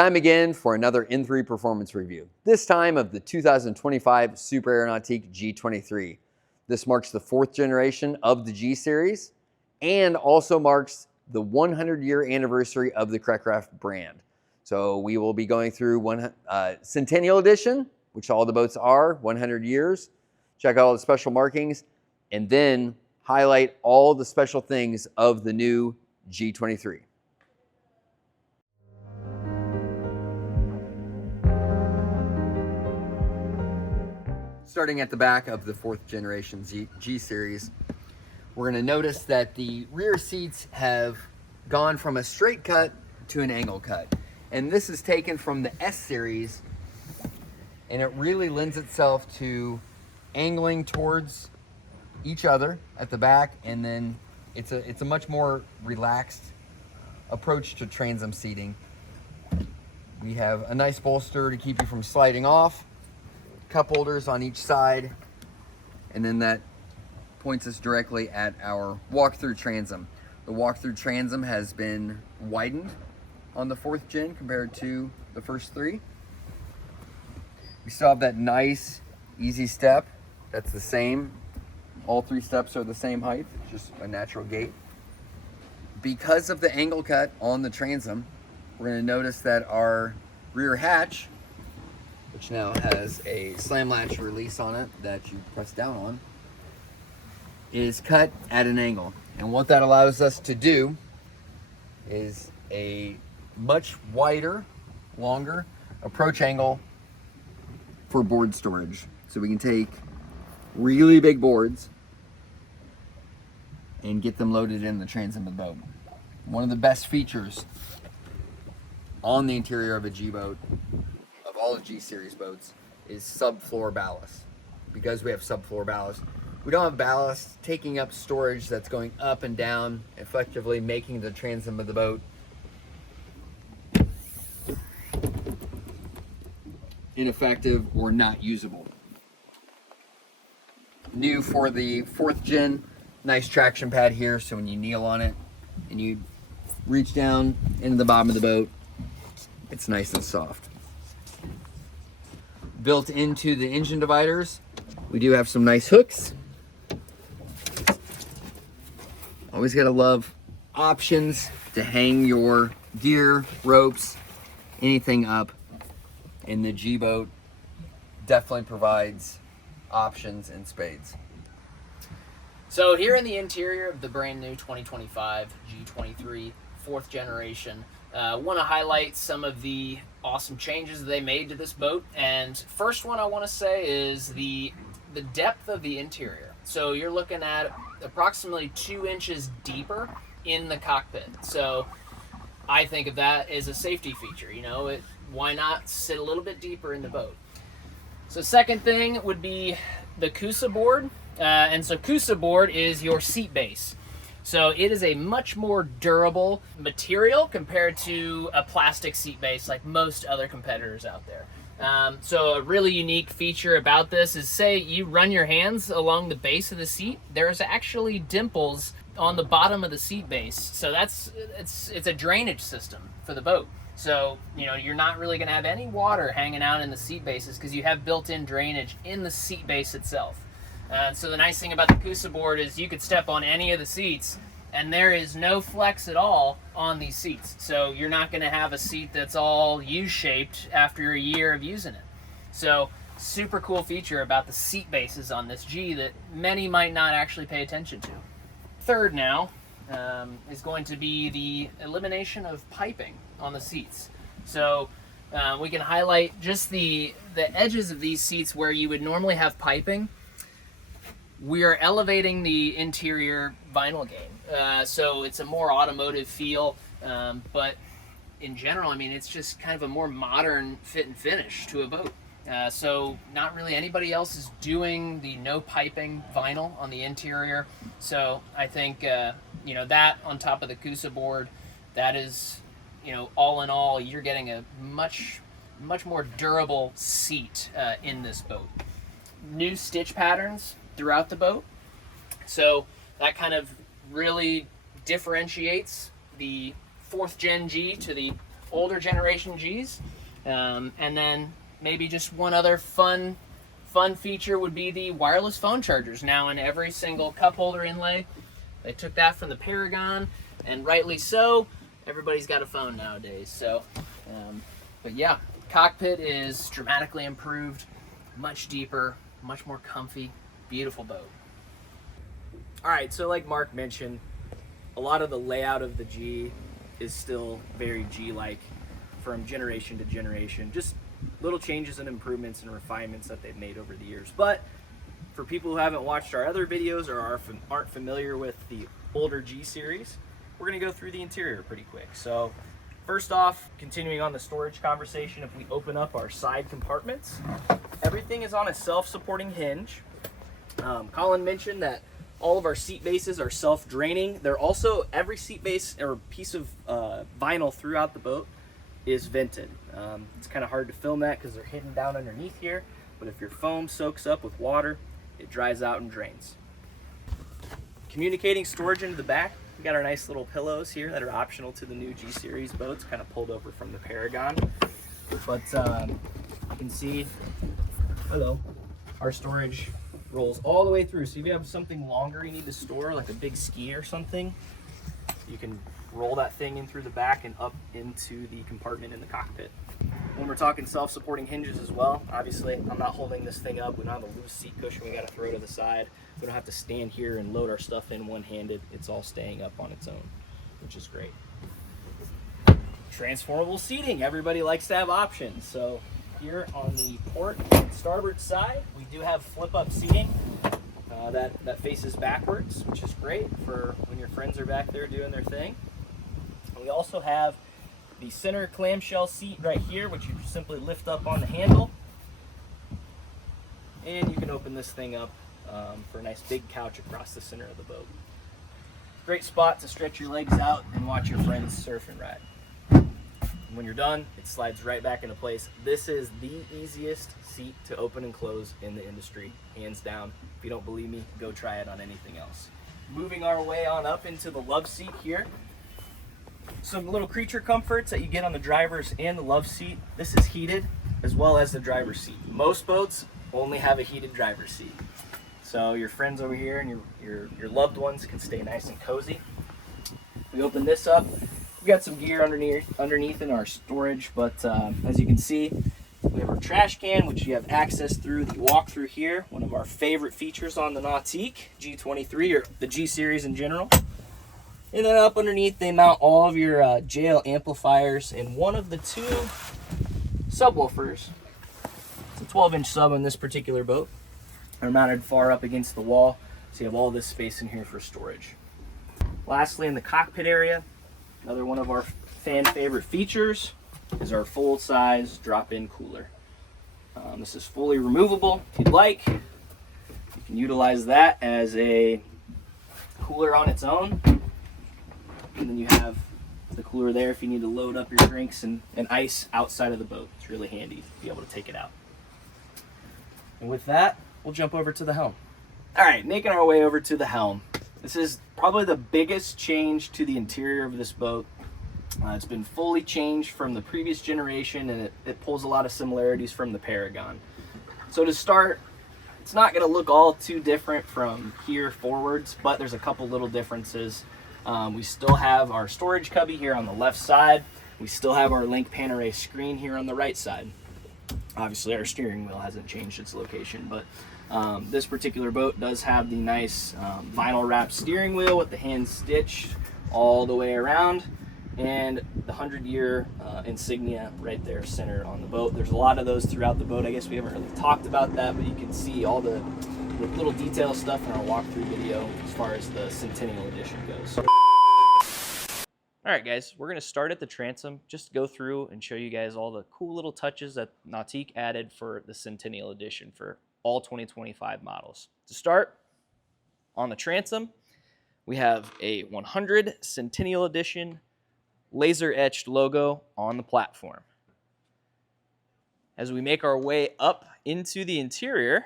time again for another N3 performance review, this time of the 2025 Super Aeronautique G23. This marks the 4th generation of the G series and also marks the 100-year anniversary of the Craft brand. So we will be going through Centennial Edition, which all the boats are, 100 years, check out all the special markings, and then highlight all the special things of the new G23. Starting at the back of the 4th generation G series, we're going to notice that the rear seats have gone from a straight cut to an angle cut. And this is taken from the S series, and it really lends itself to angling towards each other at the back, and then it's a much more relaxed approach to transom seating. We have a nice bolster to keep you from sliding off, cup holders on each side, and then that points us directly at our walk-through transom. The walk-through transom has been widened on the 4th gen compared to the first 3. We still have that nice, easy step. That's the same. All 3 steps are the same height, just a natural gate. Because of the angle cut on the transom, we're going to notice that our rear hatch, which now has a slam latch release on it that you press down on, is cut at an angle. And what that allows us to do is a much wider, longer approach angle for board storage. So we can take really big boards and get them loaded in the transom of the boat. One of the best features on the interior of a G boat, of all the G series boats, is subfloor ballast. Because we have subfloor ballast, we don't have ballast taking up storage that's going up and down, effectively making the transom of the boat ineffective or not usable. New for the 4th gen, nice traction pad here, so when you kneel on it and you reach down into the bottom of the boat, it's nice and soft. Built into the engine dividers, we do have some nice hooks. Always gotta love options to hang your gear, ropes, anything up. And the G boat definitely provides options in spades. So here in the interior of the brand new 2025 G23 4th generation, want to highlight some of the awesome changes they made to this boat. And first one I want to say is the depth of the interior. So you're looking at approximately 2 inches deeper in the cockpit. So I think of that as a safety feature. You know, why not sit a little bit deeper in the boat? So second thing would be the Cusa board. And so Cusa board is your seat base. So it is a much more durable material compared to a plastic seat base like most other competitors out there. So a really unique feature about this is, say you run your hands along the base of the seat, there's actually dimples on the bottom of the seat base. So it's a drainage system for the boat. So, you know, you're not really going to have any water hanging out in the seat bases because you have built-in drainage in the seat base itself. So the nice thing about the Cusa board is you could step on any of the seats and there is no flex at all on these seats. So you're not going to have a seat that's all U-shaped after a year of using it. So super cool feature about the seat bases on this G that many might not actually pay attention to. Third now is going to be the elimination of piping on the seats. So we can highlight just the edges of these seats where you would normally have piping. We are elevating the interior vinyl game. So it's a more automotive feel, but in general, I mean, it's just kind of a more modern fit and finish to a boat. So not really anybody else is doing the no piping vinyl on the interior. So I think, you know, that on top of the Cusa board, that is, you know, all in all, you're getting a much more durable seat in this boat. New stitch patterns throughout the boat. So that kind of really differentiates the 4th Gen G to the older generation Gs. And then maybe just one other fun feature would be the wireless phone chargers. Now in every single cup holder inlay, they took that from the Paragon, and rightly so. Everybody's got a phone nowadays. So, but yeah, Cockpit is dramatically improved, much deeper, much more comfy, beautiful boat. All right, so like Mark mentioned, a lot of the layout of the G is still very G-like from generation to generation. Just little changes and improvements and refinements that they've made over the years. But for people who haven't watched our other videos or aren't familiar with the older G series, we're gonna go through the interior pretty quick. So first off, continuing on the storage conversation, if we open up our side compartments, everything is on a self-supporting hinge. Colin mentioned that all of our seat bases are self-draining. They're also, every seat base or piece of vinyl throughout the boat is vented. It's kind of hard to film that because they're hidden down underneath here, but if your foam soaks up with water, it dries out and drains. Communicating storage into the back, we got our nice little pillows here that are optional to the new G series boats, kind of pulled over from the Paragon. But you can see, hello, our storage rolls all the way through. So if you have something longer you need to store, like a big ski or something, you can roll that thing in through the back and up into the compartment in the cockpit. When we're talking self-supporting hinges as well, obviously I'm not holding this thing up. We don't have a loose seat cushion we got to throw to the side. We don't have to stand here and load our stuff in one-handed. It's all staying up on its own, which is great. Transformable seating. Everybody likes to have options. So here on the port and starboard side, we do have flip-up seating that faces backwards, which is great for when your friends are back there doing their thing. And we also have the center clamshell seat right here, which you simply lift up on the handle. And you can open this thing up for a nice big couch across the center of the boat. Great spot to stretch your legs out and watch your friends surf and ride. And when you're done, it slides right back into place. This is the easiest seat to open and close in the industry, hands down. If you don't believe me, go try it on anything else. Moving our way on up into the love seat here. Some little creature comforts that you get on the driver's and the love seat. This is heated as well as the driver's seat. Most boats only have a heated driver's seat. So your friends over here and your loved ones can stay nice and cozy. We open this up. We've got some gear underneath in our storage, but as you can see, we have our trash can, which you have access through the walk-through here. One of our favorite features on the Nautique G23, or the G series in general. And then up underneath, they mount all of your JL amplifiers and one of the two subwoofers. It's a 12-inch sub on this particular boat. They're mounted far up against the wall, so you have all this space in here for storage. Lastly, in the cockpit area, another one of our fan favorite features is our full-size drop-in cooler. This is fully removable if you'd like. You can utilize that as a cooler on its own. And then you have the cooler there if you need to load up your drinks and ice outside of the boat. It's really handy to be able to take it out. And with that, we'll jump over to the helm. All right, making our way over to the helm. This is probably the biggest change to the interior of this boat. It's been fully changed from the previous generation, and it pulls a lot of similarities from the Paragon. So to start, it's not going to look all too different from here forwards, but there's a couple little differences. We still have our storage cubby here on the left side. We still have our link pan array screen here on the right side. Obviously our steering wheel hasn't changed its location, but this particular boat does have the nice vinyl wrap steering wheel with the hand stitch all the way around, and the 100-year insignia right there centered on the boat. There's a lot of those throughout the boat. I guess we haven't really talked about that, but you can see all the little detail stuff in our walkthrough video as far as the Centennial Edition goes. All right, guys, we're going to start at the transom, just go through and show you guys all the cool little touches that Nautique added for the Centennial Edition for all 2025 models. To start, on the transom, we have a 100 Centennial Edition laser etched logo on the platform. As we make our way up into the interior,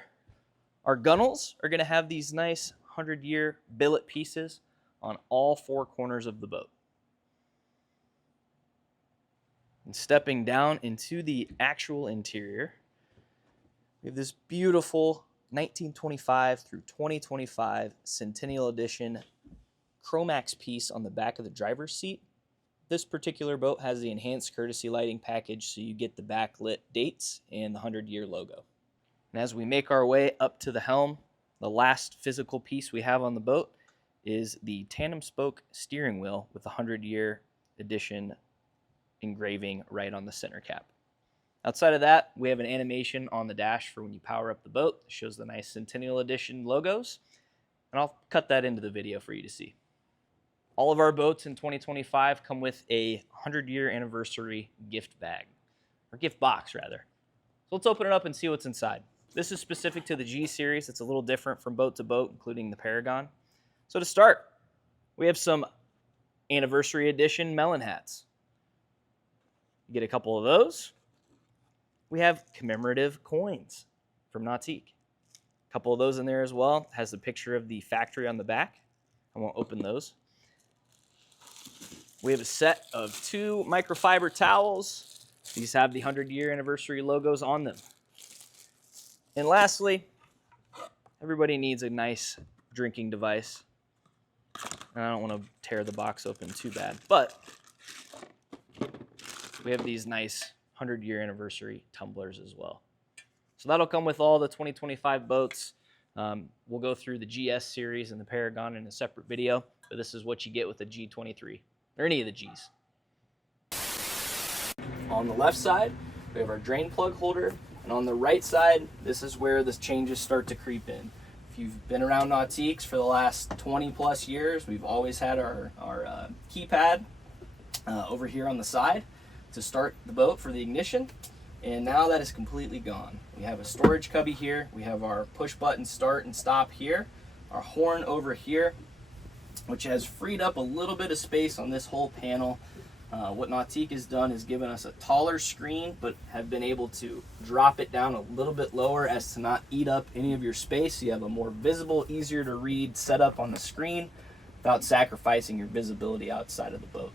our gunnels are going to have these nice 100-year billet pieces on all four corners of the boat. And stepping down into the actual interior, we have this beautiful 1925 through 2025 Centennial Edition Chromax piece on the back of the driver's seat. This particular boat has the enhanced courtesy lighting package, so you get the backlit dates and the 100-year logo. And as we make our way up to the helm, the last physical piece we have on the boat is the tandem spoke steering wheel with the 100-year edition engraving right on the center cap. Outside of that, we have an animation on the dash for when you power up the boat. It shows the nice Centennial Edition logos, and I'll cut that into the video for you to see. All of our boats in 2025 come with a 100-year anniversary gift bag, or gift box rather. So let's open it up and see what's inside. This is specific to the G series. It's a little different from boat to boat, including the Paragon. So to start, we have some anniversary edition melon hats. You get a couple of those. We have commemorative coins from Nautique. A couple of those in there as well. It has the picture of the factory on the back. I won't open those. We have a set of 2 microfiber towels. These have the 100-year anniversary logos on them. And lastly, everybody needs a nice drinking device. And I don't want to tear the box open too bad, but we have these nice 100-year anniversary tumblers as well. So that'll come with all the 2025 boats. We'll go through the GS series and the Paragon in a separate video, but this is what you get with the G23, or any of the Gs. On the left side, we have our drain plug holder, and on the right side, this is where the changes start to creep in. If you've been around Nautiques for the last 20 plus years, we've always had our keypad over here on the side to start the boat for the ignition, and now that is completely gone. We have a storage cubby here, we have our push button start and stop here, our horn over here, which has freed up a little bit of space on this whole panel. What Nautique has done is given us a taller screen, but have been able to drop it down a little bit lower as to not eat up any of your space. So you have a more visible, easier to read setup on the screen without sacrificing your visibility outside of the boat.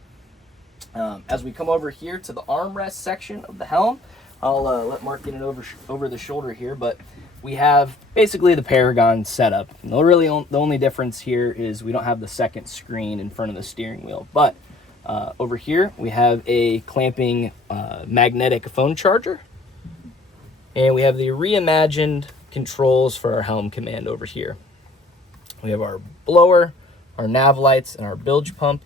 As we come over here to the armrest section of the helm, I'll let Mark get it over the shoulder here, but we have basically the Paragon setup. And the only difference here is we don't have the second screen in front of the steering wheel, but over here we have a clamping magnetic phone charger, and we have the reimagined controls for our helm command over here. We have our blower, our nav lights, and our bilge pump.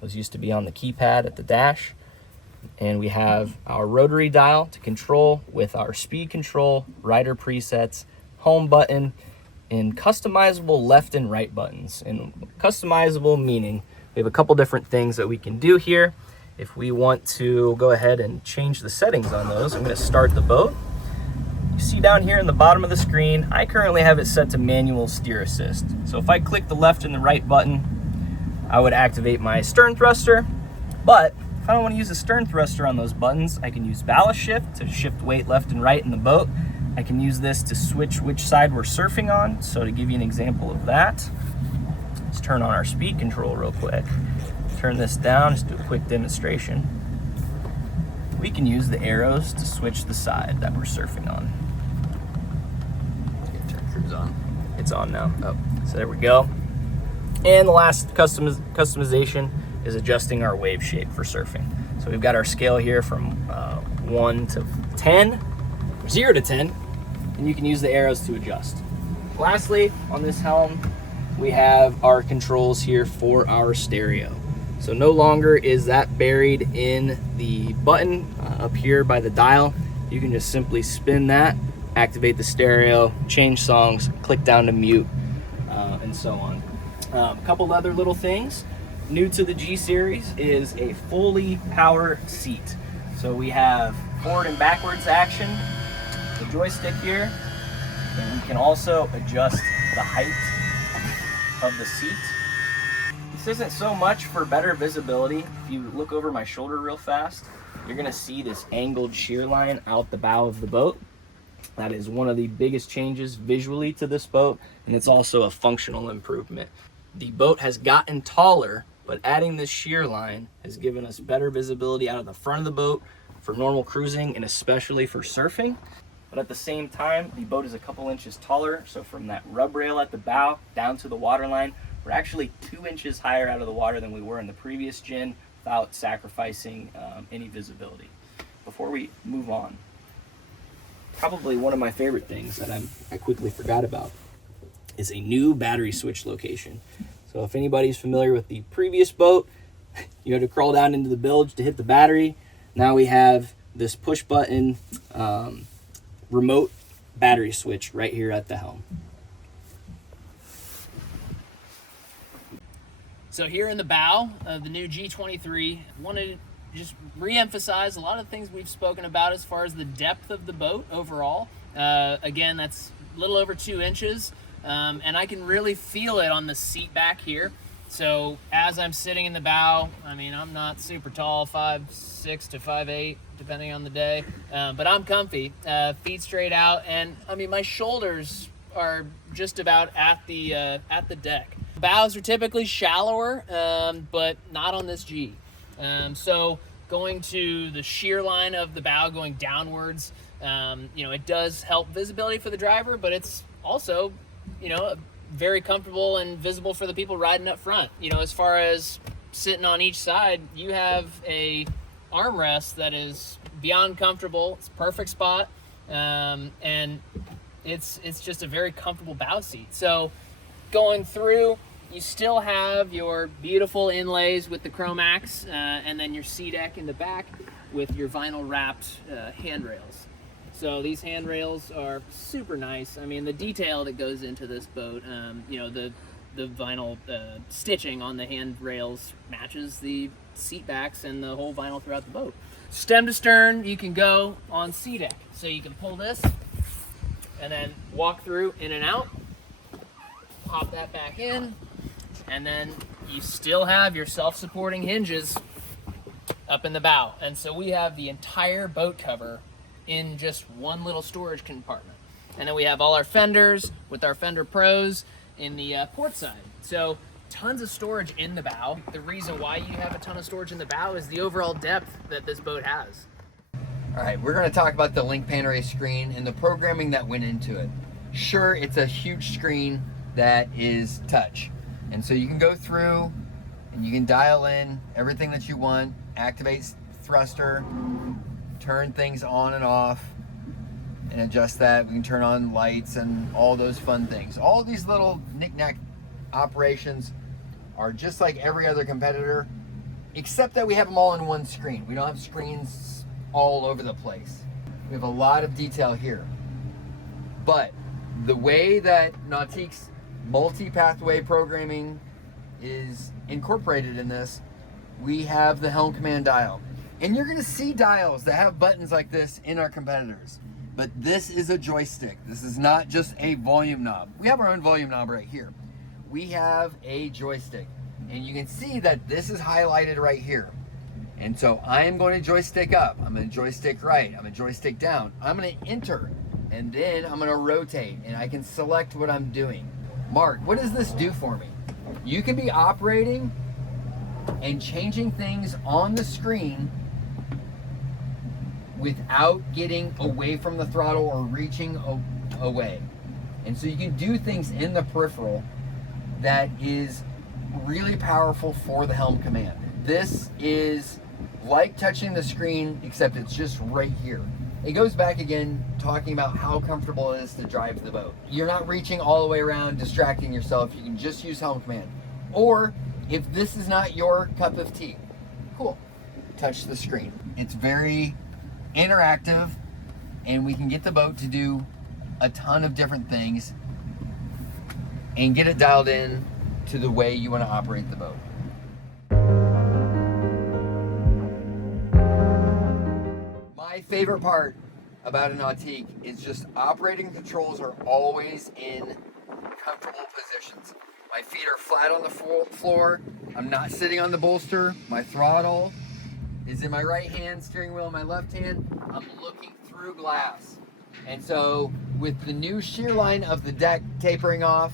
Those used to be on the keypad at the dash. And we have our rotary dial to control with our speed control, rider presets, home button, and customizable left and right buttons. And customizable meaning we have a couple different things that we can do here. If we want to go ahead and change the settings on those, I'm going to start the boat. You see down here in the bottom of the screen, I currently have it set to manual steer assist. So if I click the left and the right button, I would activate my stern thruster. But if I don't want to use the stern thruster on those buttons, I can use ballast shift to shift weight left and right in the boat. I can use this to switch which side we're surfing on. So to give you an example of that, let's turn on our speed control real quick. Turn this down, just do a quick demonstration. We can use the arrows to switch the side that we're surfing on. Turn cruise on. It's on now. Oh, so there we go. And the last customization is adjusting our wave shape for surfing. So we've got our scale here from 1 to 10, 0 to 10, and you can use the arrows to adjust. Lastly, on this helm, we have our controls here for our stereo. So no longer is that buried in the button up here by the dial. You can just simply spin that, activate the stereo, change songs, click down to mute, and so on. A couple other little things. New to the G series is a fully power seat. So we have forward and backwards action, the joystick here, and we can also adjust the height of the seat. This isn't so much for better visibility. If you look over my shoulder real fast, you're gonna see this angled shear line out the bow of the boat. That is one of the biggest changes visually to this boat, and it's also a functional improvement. The boat has gotten taller, but adding this shear line has given us better visibility out of the front of the boat, for normal cruising and especially for surfing. But at the same time, the boat is a couple inches taller, so from that rub rail at the bow down to the waterline, we're actually 2 inches higher out of the water than we were in the previous gen without sacrificing any visibility. Before we move on, probably one of my favorite things that I quickly forgot about is a new battery switch location. So if anybody's familiar with the previous boat, you had to crawl down into the bilge to hit the battery. Now we have this push button remote battery switch right here at the helm. So here in the bow of the new G23, wanted to just re-emphasize a lot of things we've spoken about as far as the depth of the boat overall. Again, that's a little over 2 inches, and I can really feel it on the seat back here. So as I'm sitting in the bow, I mean, I'm not super tall, 5'6" to 5'8", depending on the day, but I'm comfy, feet straight out, and I mean, my shoulders are just about at the deck. Bows are typically shallower, but not on this G. So going to the shear line of the bow, going downwards, it does help visibility for the driver, but it's also, very comfortable and visible for the people riding up front. As far as sitting on each side, you have a armrest that is beyond comfortable. It's a perfect spot, and it's just a very comfortable bow seat. So going through, you still have your beautiful inlays with the Chromax, and then your SeaDeck in the back with your vinyl wrapped handrails. So these handrails are super nice. I mean, the detail that goes into this boat, the vinyl stitching on the handrails matches the seat backs and the whole vinyl throughout the boat. Stem to stern, you can go on SeaDeck. So you can pull this and then walk through in and out, pop that back in, and then you still have your self-supporting hinges up in the bow. And so we have the entire boat cover in just one little storage compartment. And then we have all our fenders with our Fender Pros in the port side. So tons of storage in the bow. The reason why you have a ton of storage in the bow is the overall depth that this boat has. All right, we're going to talk about the Link Panorama screen and the programming that went into it. Sure, it's a huge screen that is touch. And so you can go through and you can dial in everything that you want, activate thruster, turn things on and off, and adjust that. We can turn on lights and all those fun things. All these little knick-knack operations are just like every other competitor, except that we have them all in one screen. We don't have screens all over the place. We have a lot of detail here. But the way that Nautique's multi-pathway programming is incorporated in this, we have the Helm command dial. And you're gonna see dials that have buttons like this in our competitors. But this is a joystick. This is not just a volume knob. We have our own volume knob right here. We have a joystick. And you can see that this is highlighted right here. And so I am going to joystick up. I'm going to joystick right. I'm going to joystick down. I'm going to enter. And then I'm going to rotate. And I can select what I'm doing. Mark, what does this do for me? You can be operating and changing things on the screen without getting away from the throttle or reaching away. And so you can do things in the peripheral that is really powerful for the Helm command. This is like touching the screen, except it's just right here. It goes back again talking about how comfortable it is to drive the boat. You're not reaching all the way around, distracting yourself. You can just use Helm command. Or if this is not your cup of tea, cool, touch the screen. It's very interactive, and we can get the boat to do a ton of different things and get it dialed in to the way you want to operate the boat. My favorite part about a Nautique is just operating controls are always in comfortable positions. My feet are flat on the floor. I'm not sitting on the bolster. My throttle is in my right hand, steering wheel in my left hand. I'm looking through glass. And so with the new shear line of the deck tapering off,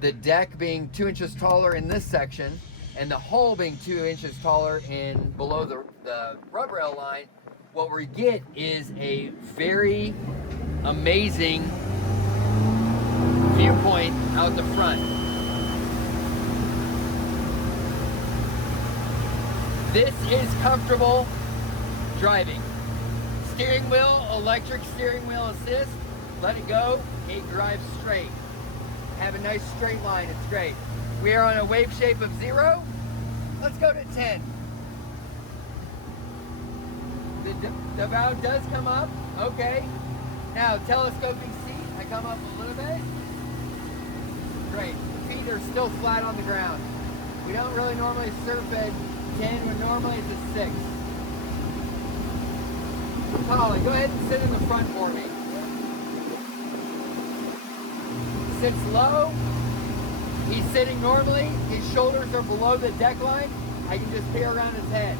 the deck being 2 inches taller in this section, and the hull being 2 inches taller in below the rub rail line, what we get is a very amazing viewpoint out the front. This is comfortable driving. Steering wheel, electric steering wheel assist. Let it go, it drives straight. Have a nice straight line, it's great. We are on a wave shape of 0. Let's go to 10. The valve does come up, okay. Now, telescoping seat, I come up a little bit. Great, feet are still flat on the ground. We don't really normally surf at 10, we're normally at the 6. Colin, go ahead and sit in the front for me. Sits low. He's sitting normally. His shoulders are below the deck line. I can just peer around his head.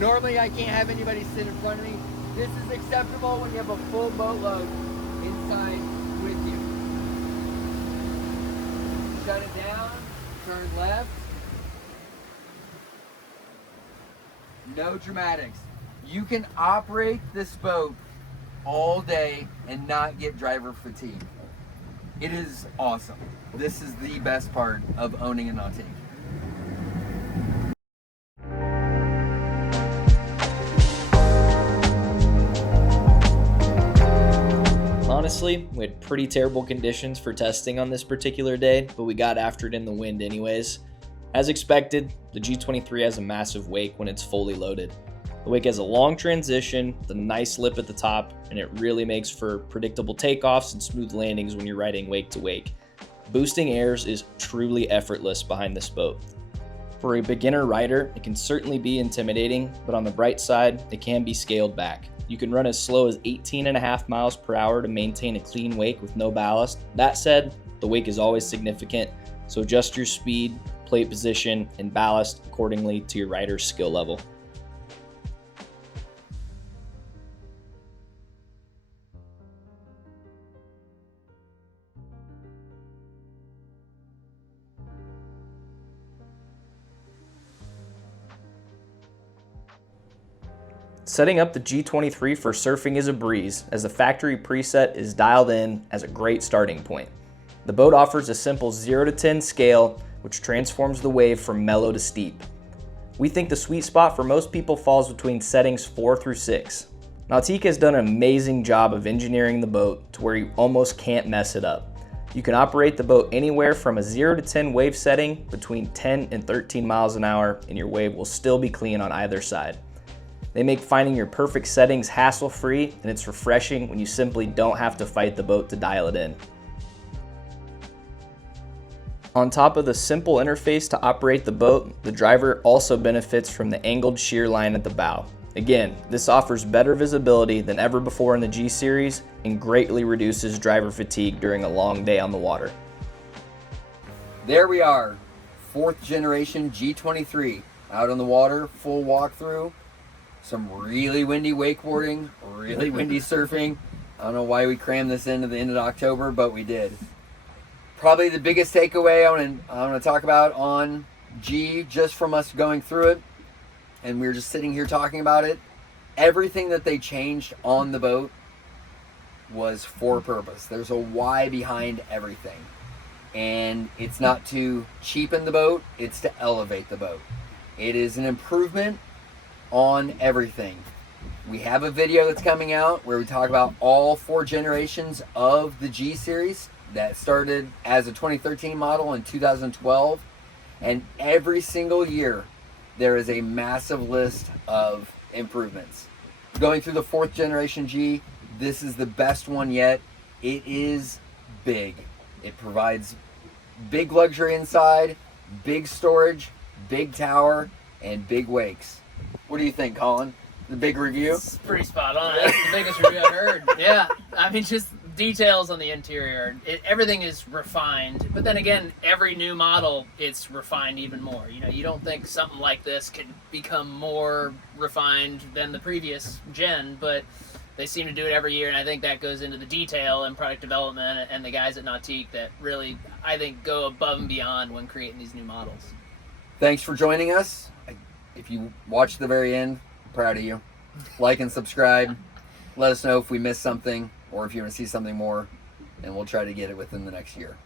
Normally, I can't have anybody sit in front of me. This is acceptable when you have a full boatload inside with you. Shut it down. Turn left. No dramatics. You can operate this boat all day and not get driver fatigue. It is awesome. This is the best part of owning a Nautique. Honestly, we had pretty terrible conditions for testing on this particular day, but we got after it in the wind anyways. As expected, the G23 has a massive wake when it's fully loaded. The wake has a long transition, with a nice lip at the top, and it really makes for predictable takeoffs and smooth landings when you're riding wake to wake. Boosting airs is truly effortless behind this boat. For a beginner rider, it can certainly be intimidating, but on the bright side, it can be scaled back. You can run as slow as 18.5 miles per hour to maintain a clean wake with no ballast. That said, the wake is always significant, so adjust your speed, plate position, and ballast accordingly to your rider's skill level. Setting up the G23 for surfing is a breeze, as the factory preset is dialed in as a great starting point. The boat offers a simple 0 to 10 scale, which transforms the wave from mellow to steep. We think the sweet spot for most people falls between settings 4 through 6. Nautique has done an amazing job of engineering the boat to where you almost can't mess it up. You can operate the boat anywhere from a 0 to 10 wave setting between 10 and 13 miles an hour, and your wave will still be clean on either side. They make finding your perfect settings hassle-free, and it's refreshing when you simply don't have to fight the boat to dial it in. On top of the simple interface to operate the boat, the driver also benefits from the angled shear line at the bow. Again, this offers better visibility than ever before in the G Series and greatly reduces driver fatigue during a long day on the water. There we are, 4th generation G23, out on the water, full walkthrough. Some really windy wakeboarding, really windy surfing. I don't know why we crammed this into the end of October, but we did. Probably the biggest takeaway I want to talk about on G, just from us going through it, and we were just sitting here talking about it, everything that they changed on the boat was for a purpose. There's a why behind everything. And it's not to cheapen the boat, it's to elevate the boat. It is an improvement on everything. We have a video that's coming out where we talk about all 4 generations of the G Series that started as a 2013 model in 2012, and every single year there is a massive list of improvements. Going through the 4th generation G, this is the best one yet. It is big. It provides big luxury inside, big storage, big tower, and big wakes. What do you think, Colin? The big review? It's pretty spot on. That's the biggest review I've heard. Yeah, I mean, just details on the interior. Everything is refined, but then again, every new model, it's refined even more. You know, you don't think something like this could become more refined than the previous gen, but they seem to do it every year, and I think that goes into the detail and product development and the guys at Nautique that really, I think, go above and beyond when creating these new models. Thanks for joining us. If you watched the very end, I'm proud of you. like and subscribe. Let us know if we missed something or if you want to see something more, and we'll try to get it within the next year.